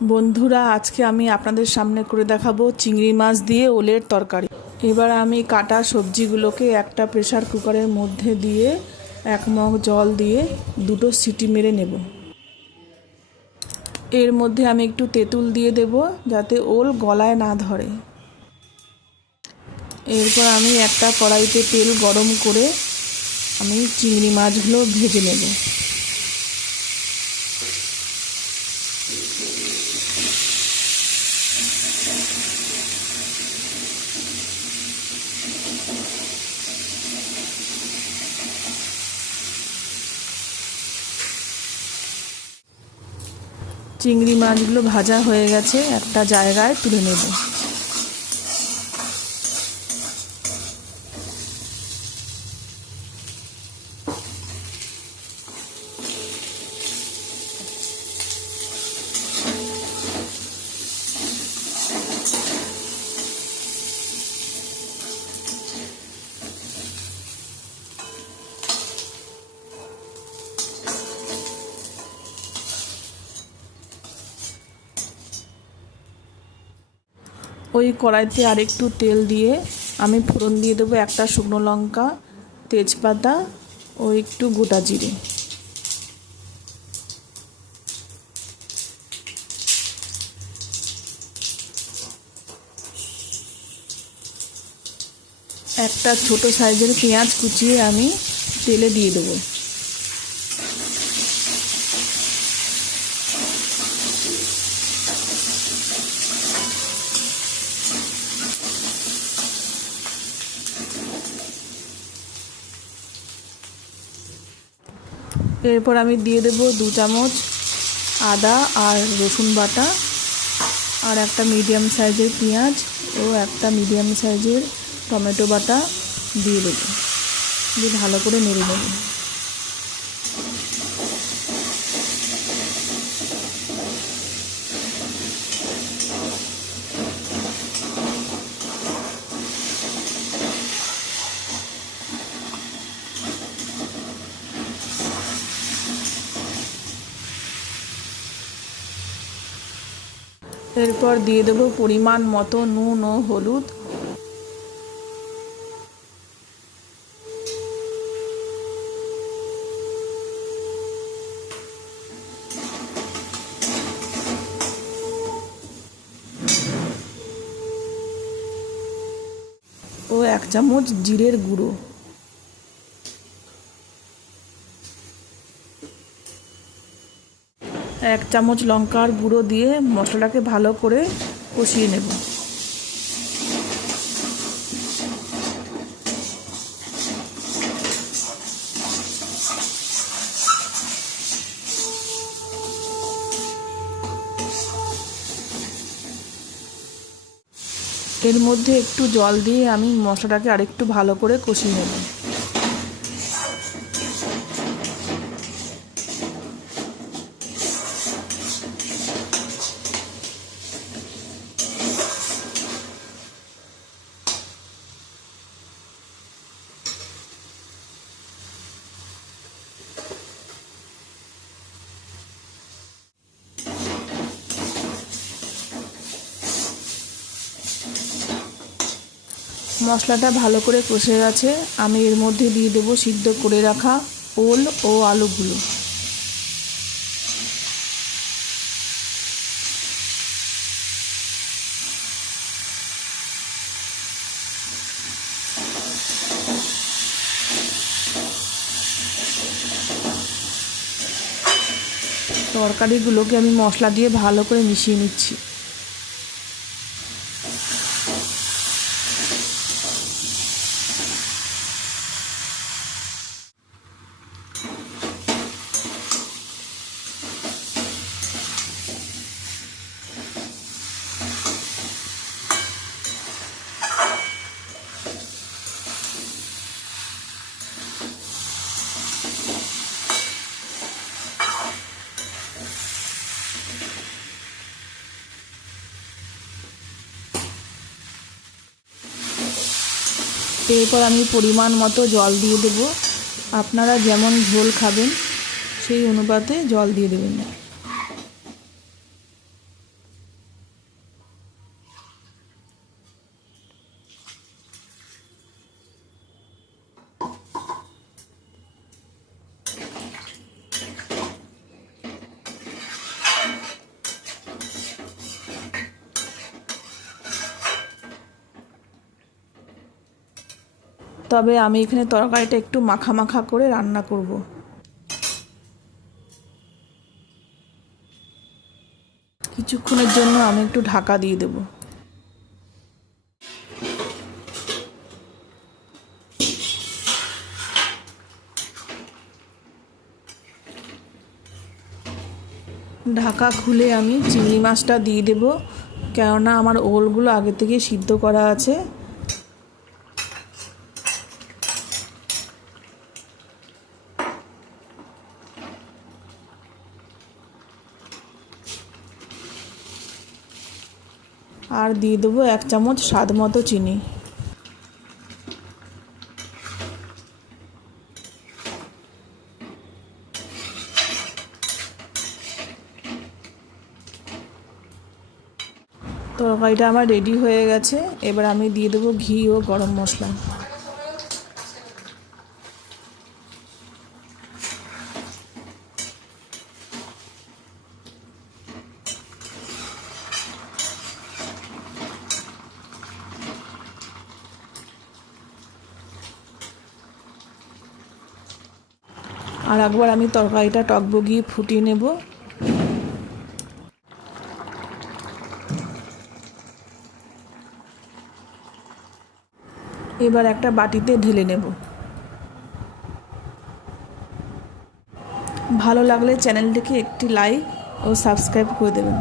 বন্ধুরা, আজকে আমি আপনাদের সামনে করে দেখাবো চিংড়ি মাছ দিয়ে ওলের তরকারি। এবার আমি কাটা সবজিগুলোকে একটা প্রেসার কুকারের মধ্যে দিয়ে 1 মগ জল দিয়ে 2টো সিটি মেরে নেব। এর মধ্যে আমি একটু তেঁতুল দিয়ে দেব যাতে ওল গলায় না ধরে। এরপর আমি একটা কড়াইতে তেল গরম করে আমি চিংড়ি মাছগুলো ভেজে নেব। চিংড়ি মাছগুলো ভাজা হয়ে গেছে, একটা জায়গায় তুলে নেব। ওই কড়াইতে আরেকটু তেল দিয়ে আমি ফোড়ন দিয়ে দেবো একটা শুকনো লঙ্কা, তেজপাতা ও একটু গোটা জিরে। একটা ছোট সাইজের পেঁয়াজ কুচিয়ে আমি তেলে দিয়ে দেবো। এরপর আমি দিয়ে দেবো 2 চামচ আদা আর রসুন বাটা, আর একটা মিডিয়াম সাইজের পেঁয়াজ ও একটা মিডিয়াম সাইজের টমেটো বাটা দিয়ে দেবো, দিয়ে ভালো করে নেড়ে নেব। এরপর দিয়ে দেবো পরিমাণ মতো নুন ও হলুদ। ও 1 চামচ জিরের গুঁড়ো। এক চামচ লঙ্কার গুঁড়ো দিয়ে মশলাটাকে ভালো করে কষিয়ে নেব। এর মধ্যে একটু জল দিয়ে আমি মশলাটাকে আরেকটু ভালো করে কষিয়ে নেব। মশলাটা ভালো করে কষে গেছে, আমি এর মধ্যে দিয়ে দেবো সিদ্ধ করে রাখা ওল ও আলুগুলো। তরকারিগুলোকে আমি মশলা দিয়ে ভালো করে মিশিয়ে নিচ্ছি। এরপর আমি পরিমাণ মতো জল দিয়ে দেব। আপনারা যেমন ঝোল খাবেন সেই অনুপাতে জল দিয়ে দেবেন। তবে আমি এখানে তরকারিটা একটু মাখা মাখা করে রান্না করব। কিছুক্ষণের জন্য আমি একটু ঢাকা দিয়ে দেব। ঢাকা খুলে আমি চিংড়ি মাছটা দিয়ে দেব, কেননা আমার ওলগুলো আগে থেকে সিদ্ধ করা আছে। আর দিয়ে দেবো 1 চামচ স্বাদ মতো চিনি। তরকারিটা আমার রেডি হয়ে গেছে। এবার আমি দিয়ে দেবো ঘি ও গরম মশলা। আর একবার আমি তরকারিটা টকবগিয়ে ফুটিয়ে নেব। এবার একটা বাটিতে ঢেলে নেব। ভালো লাগলে চ্যানেলটিকে একটি লাইক ও সাবস্ক্রাইব করে দেবেন।